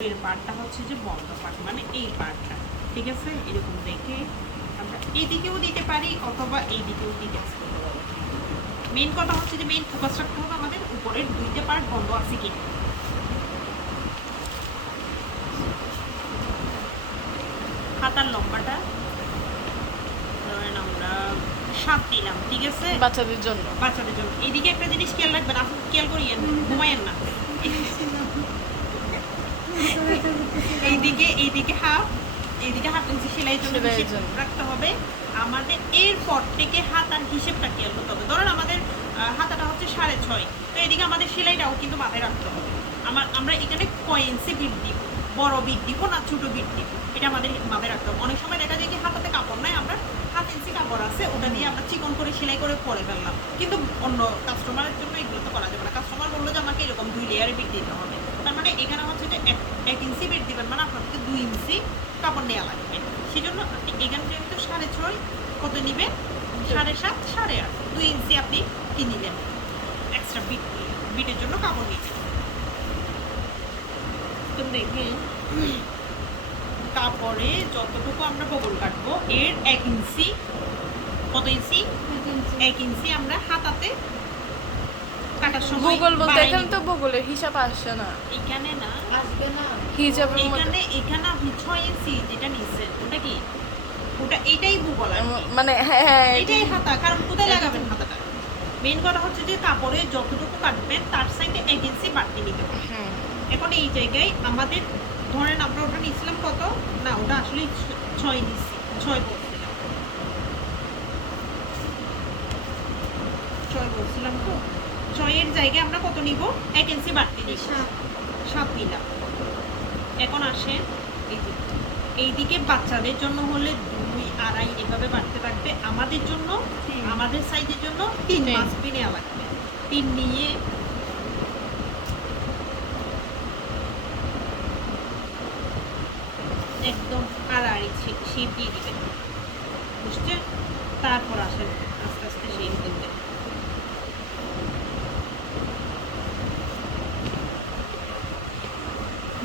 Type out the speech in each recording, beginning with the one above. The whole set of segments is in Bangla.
এর পার্টটা হচ্ছে যে বন্ধ পার্ট মানে এই পার্টটা ঠিক আছে? এরকম দেখে আমরা এইদিকেও দিতে পারি অথবা এই দিকেও দিতে পারি। মেইন কথা হচ্ছে যে মেইন ফোকাস রাখতে হবে আমাদের উপরের দুইটা পার্ট বন্ধ আছে কিনা হাতার লম্বাটা ধরেন আমরা সাত দিলাম ঠিক আছে? বাচ্চাদের জন্য। বাচ্চাদের জন্য। এদিকে একটা জিনিস খেয়াল রাখবেন আপনি খেয়াল করিয়েন ঘুমাইয়েন না। এইদিকে এইদিকে হাফ এইদিকে হাফ ইঞ্চি সেলাইয়ের জন্য। রাখতে হবে। আমাদের এরপর থেকে হাতার হিসেবটা খেয়াল করতে হবে ধরুন আমাদের হাতাটা হচ্ছে সাড়ে ছয়। তো এদিকে আমাদের সেলাইটাও কিন্তু মাথায় রাখতে হবে। আমার আমরা এখানে কয় ইঞ্চি বিট দিব। বড় বিট দিব না ছোট বিট দিব। এটা আমাদের মাথায় রাখতে হবে। অনেক সময় দেখা যায় কি হাতাতে কাপড় নাই আমরা হাত ইঞ্চি কাপড় আছে ওটা দিয়ে আমরা চিকন করে সেলাই করে পরে ফেললাম। কিন্তু অন্য কাস্টমারের জন্য এগুলো তো করা যাবে না। কাস্টমার বলল যে আমাকে এরকম দুই লেয়ারে বিট দিতে হবে। তার মানে এখানে হচ্ছে যে এক এক ইঞ্চি বিট দিবেন মানে আপনার থেকে দুই ইঞ্চি কাপড় নেওয়া লাগবে সেই জন্য আপনি এখানে যেহেতু সাড়ে ছয় কত নিবেন? সাড়ে সাত সাড়ে আট। দুই ইঞ্চি আপনি কি নিলেন? এক্সট্রা বিট বিটের জন্য কাপড় তো তারপরে যতটুকু আমরা বগল কাটবো এর এক ইঞ্চি কত ইঞ্চি? এক ইঞ্চি। আমরা হাতাতে কাটার সময় গুগল বলতে এখানে তো গুগলের হিসাব আসছে না। এখানে না মধ্যে এখানে এখানে ইঞ্চি যেটা নিচ্ছেন ওটা কি? ওটা এটাই ভূগোল মানে হ্যাঁ হ্যাঁ এটাই। হাতা কারণ কোথায় লাগাবেন হাতাটা? মেন কথা হচ্ছে যে কাপড়ে যতটুকু কাটবেন তার সাইডে এক ইঞ্চি বাড়তি নিতে হবে। হুম। এখন এই জায়গায় আমাদের ধরেন আমরা ওটা নিয়েছিলাম কত? না ওটা আসলে ছয় নিচ্ছি ছয় বলছিলাম। ছয় বলছিলাম তো? ছয়ের জায়গায় আমরা কত নিব? এক ইঞ্চি বাড়তি নিব। সাত নিলাম। এখন আসে এই যে এইদিকে বাচ্চাদের জন্য হলে দুই আড়াই এভাবে বাড়তে থাকবে। আমাদের জন্য আমাদের সাইজের জন্য তিন। মাস নেওয়া লাগবে। তিন নিয়ে একদম আড়াআড়ি শেপ দিয়ে দিবেন বুঝছেন? তারপর আসেন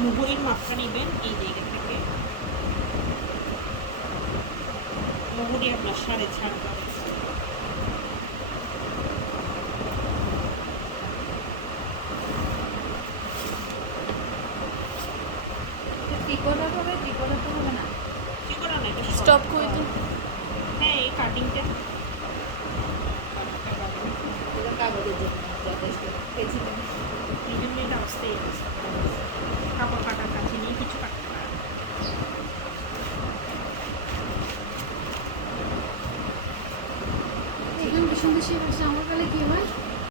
মুহুরির মাপটা নেবেন এই জায়গা থেকে মুহুরি আপনার সাড়ে চার স্টপ করে দিন। হ্যাঁ এই কাটিংটা এই জন্য এটা অবস্থায় কাপড় কাটার কাছে নিয়ে কিছু কাটতে পারে না। এখানে সে ভাষা। আমার বেলা কি হয়?